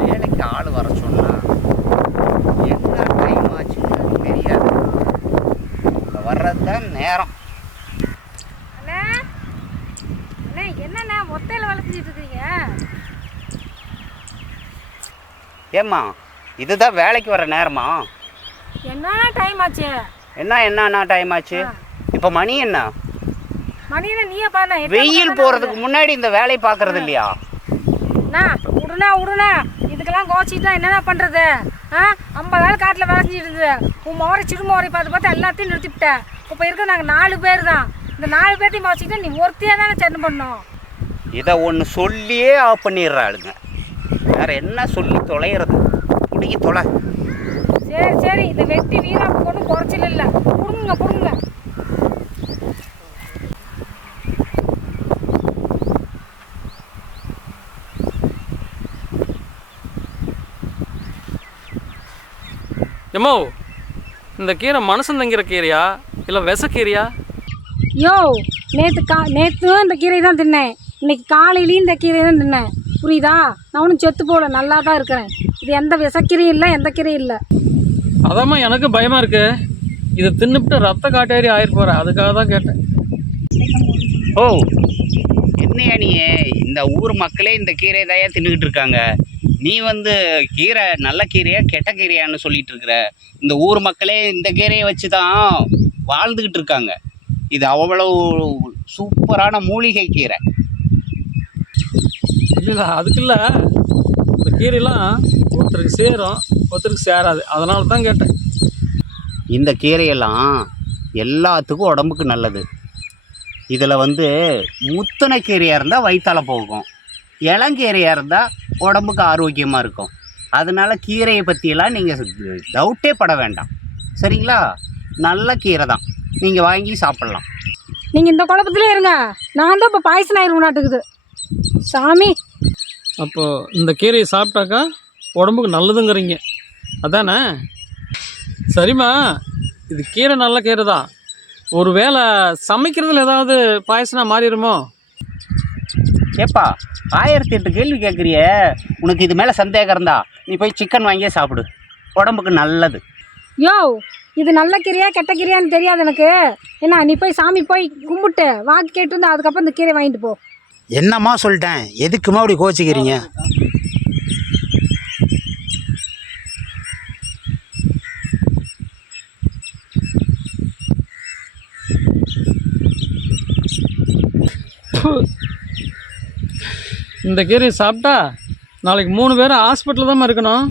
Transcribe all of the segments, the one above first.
வேலைக்கு ஆள் வர சொன்னா என்ன டைம் ஆச்சுன்னு தெரியாது. இங்க வர்றது தான் நேரம் என்னண்ணே மொட்டையில் வளர்த்துட்டு இருக்கீங்க? ஏம்மா இதுதான் வேலைக்கு வர நேரமா? என்னண்ணா டைம் ஆச்சு? என்ன என்னண்ணா டைம் ஆச்சு? இப்போ மணி என்ன? மணியனை நீயே பாருண்ணா எட்டு வெயில் மணி போகிறதுக்கு முன்னாடி இந்த வேலையை பார்க்கறது இல்லையா? அண்ணா விடுண்ணா விடுண்ணா இதுக்கெல்லாம் கோச்சிட்டு தான் என்னண்ணா பண்ணுறது ஆ? ஐம்பது நாள் காட்டில் வேலை செஞ்சுட்டு இருந்தது. உன் முறை சிறுமுறை பார்த்து பார்த்து எல்லாத்தையும் நிறுத்திவிட்டேன் இப்போ இருக்க நாங்கள் நாலு பேர் தான். இந்த நாலு பேர்த்தையும் வச்சுக்கிட்டு நீ ஒருத்தையாக தானே சட்டை பண்ணோம்? இதை ஒன்று சொல்லியே ஆஃப் பண்ணிடுறாளுங்க வேற என்ன சொல்லி தொலைகிறது? பிடிக்கி தொலை. சரி சரி. இதை வெட்டி வீணாக்கு ஒன்றும் குறைச்சல் இல்லை. கொடுங்க கொடுங்க. எம்மோ இந்த கீரை மனுஷன் தங்கிற கீரையா? இல்லை விசக்கீரையா யோ நேற்று கா நேற்றும் இந்த கீரை தான் தின்னேன். இன்னைக்கு காலையிலையும் இந்த கீரை தான் தின்னேன். புரியுதா? நான் ஒன்றும் செத்து போகல நல்லா தான் இருக்கிறேன். இது எந்த விசக்கீரையும் இல்லை எந்த கீரையும் இல்லை. அதாம்மா எனக்கு பயமா இருக்கு. இதை தின்னுபிட்டு ரத்த காட்டேரி ஆயிரு போகிறேன் அதுக்காக தான் கேட்டேன். ஓ என்னையா நீ இந்த ஊர் மக்களே இந்த கீரை தாயா தின்னுக்கிட்டு இருக்காங்க. நீ வந்து கீரை நல்ல கீரையா கெட்ட கீரையான்னு சொல்லிட்டு இருக்கிற இந்த ஊர் மக்களே இந்த கீரையை வச்சு தான் வாழ்ந்துக்கிட்டு இருக்காங்க. இது அவ்வளவு சூப்பரான மூலிகை கீரை. இல்லை அதுக்கு இல்லை இந்த கீரைலாம் ஒருத்தருக்கு சேரும் ஒருத்தருக்கு சேராது. அதனால தான் கேட்டேன். இந்த கீரையெல்லாம் எல்லாத்துக்கும் உடம்புக்கு நல்லது. இதில் வந்து முத்துன கீரையாக இருந்தால் வயிற்றால போகும். இளங்கீரையாக இருந்தால் உடம்புக்கு ஆரோக்கியமாக இருக்கும். அதனால கீரையை பற்றியெல்லாம் நீங்கள் டவுட்டே பட வேண்டாம். சரிங்களா? நல்ல கீரை தான். நீங்கள் வாங்கி சாப்பிட்லாம். நீங்கள் இந்த குழப்பத்திலே இருங்க. நான் தான் இப்போ பாய்சன் ஆயிரும் நாட்டுக்குது சாமி. அப்போ இந்த கீரையை சாப்பிட்டாக்கா உடம்புக்கு நல்லதுங்கிறீங்க. அதானே? சரிம்மா. இது கீரை நல்ல கீரை தான். ஒரு வேளை சமைக்கிறதுல ஏதாவது பாயசனா மாறிடுமோ? ஏப்பா ஆயிரத்தி எட்டு கேள்வி கேட்குறியே உனக்கு இது மேலே சந்தேகம் இருந்தா நீ போய் சிக்கன் வாங்கியே சாப்பிடு. உடம்புக்கு நல்லது. யோ இது நல்ல கீரையா கெட்ட கீரையான்னு தெரியாது எனக்கு. என்ன நீ போய் சாமி போய் கும்பிட்டு வாக்கு கேட்டு வந்து அதுக்கப்புறம் இந்த கீரை வாங்கிட்டு போ. என்னம்மா சொல்லிட்டேன்? எதுக்குமா அப்படி கோச்சிக்கிறீங்க? இந்த கீரையை சாப்பிட்டா நாளைக்கு மூணு பேரும் ஹாஸ்பிட்டலில் தான் இருக்கணும்.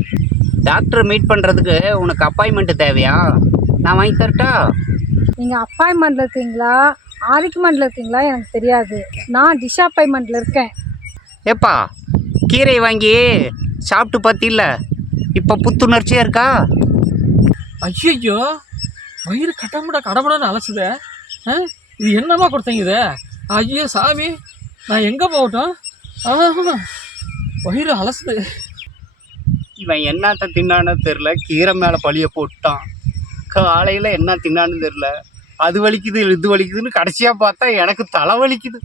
டாக்டரை மீட் பண்ணுறதுக்கு உனக்கு அப்பாயின்மெண்ட் தேவையா? நான் வாங்கி தரட்டா? நீங்கள் அப்பாயின்மெண்ட்டில் இருக்கீங்களா? ஆதிக்குமெண்ட்டில் இருக்கீங்களா? எனக்கு தெரியாது. நான் டிஷாப்பாயின்மெண்ட்டில் இருக்கேன். ஏப்பா கீரை வாங்கி சாப்பிட்டு பார்த்தில்ல? இப்போ புத்துணர்ச்சியாக இருக்கா? ஐயோ வயிறு கடமுட கடமுடன்னு அலசுதே. ஆ? இது என்னம்மா கொடுத்தீங்க இது? ஐயோ சாமி நான் எங்கே போகட்டும்? ஆ வயிறு அலசுது. இவன் என்னத்த தின்னான்னு தெரில கீரை மேலே பழிய போட்டான். காலையில் என்ன தின்னான்னு தெரில அது வலிக்குது இது வலிக்குதுன்னு கடைசியாக பார்த்தா எனக்கு தலை வலிக்குது.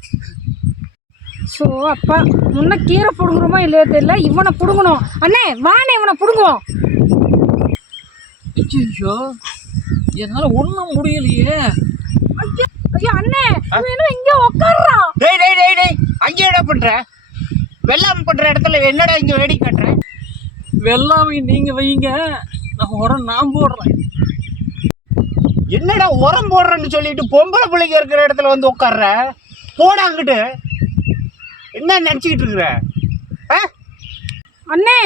ஸோ அப்பா முன்ன கீரை பிடுங்குறோமோ இல்லையோ தெரியல இவனை பிடுங்கணும். அண்ணே வாண்ணே இவனை பிடுங்குவோம். ஐயோ என்னால் ஒன்றும் முடியலையே. ஐயோ அண்ணே இவன் என்ன இங்கே உட்காடுறான் டேய் டேய் டேய் டேய் அங்கே என்ன பண்ணுற வெள்ளாமை பண்ணுற இடத்துல என்னடா இங்கே வேடி காட்டுற? வெள்ளாமை நீங்கள் வைங்க. நான் உரம் நான் போடுறேன். என்னடா உரம் போடுறேன்னு சொல்லிட்டு பொம்பளை பிள்ளைங்க இருக்கிற இடத்துல வந்து உட்கார்ற? போடா அங்கிட்டு. என்ன நினச்சிக்கிட்டு இருக்கிற? ஆ? அண்ணே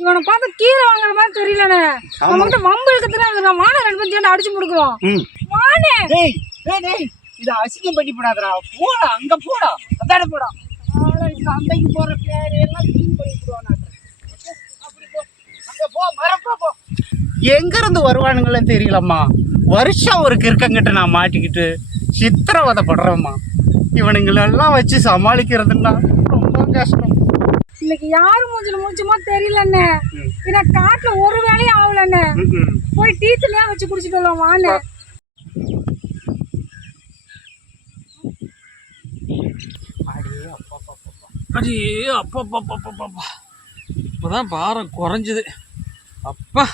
இவனை பார்த்து கீரை வாங்குற மாதிரி தெரியலண்ணே. நம்மகிட்ட வம்பு நான் வாழை ரெண்டு பேரும் சேர்ந்து அடிச்சு முடுக்குறோம் டேய் டேய் டேய் இதை அசிங்கம் பண்ணி போடாதடா போடா அங்க போடா. அதானே போடா. ஆளை இந்த அந்தைக்கு போற பேர் எல்லாம் கிளீன் பண்ணி விடுவான் அப்படி போ. அங்க போ மரப்பா போ. எங்க இருந்து வருவானுங்களே தெரியலம்மா. வருஷம் ஒரு கிறுக்கங்கிட்ட நான் மாட்டிக்கிட்டு சித்திரவதைப்படுறேம்மா. இவனுங்களெல்லாம் வச்சு சமாளிக்கிறதுன்னா ரொம்ப கஷ்டம். இன்னைக்கு யாரு மூஞ்சில மூஞ்சுமோ தெரியலண்ணே. ஏன்னா காட்டுல ஒரு வேலையும் ஆகலண்ணே. போய் டீத்துலயா வச்சு குடிச்சிட்டு வரலாம் வாண்ணே. அடி அப்பா அப்பா அப்பா அப்பா இப்போ தான் பாரம் குறைஞ்சிது. அப்பா.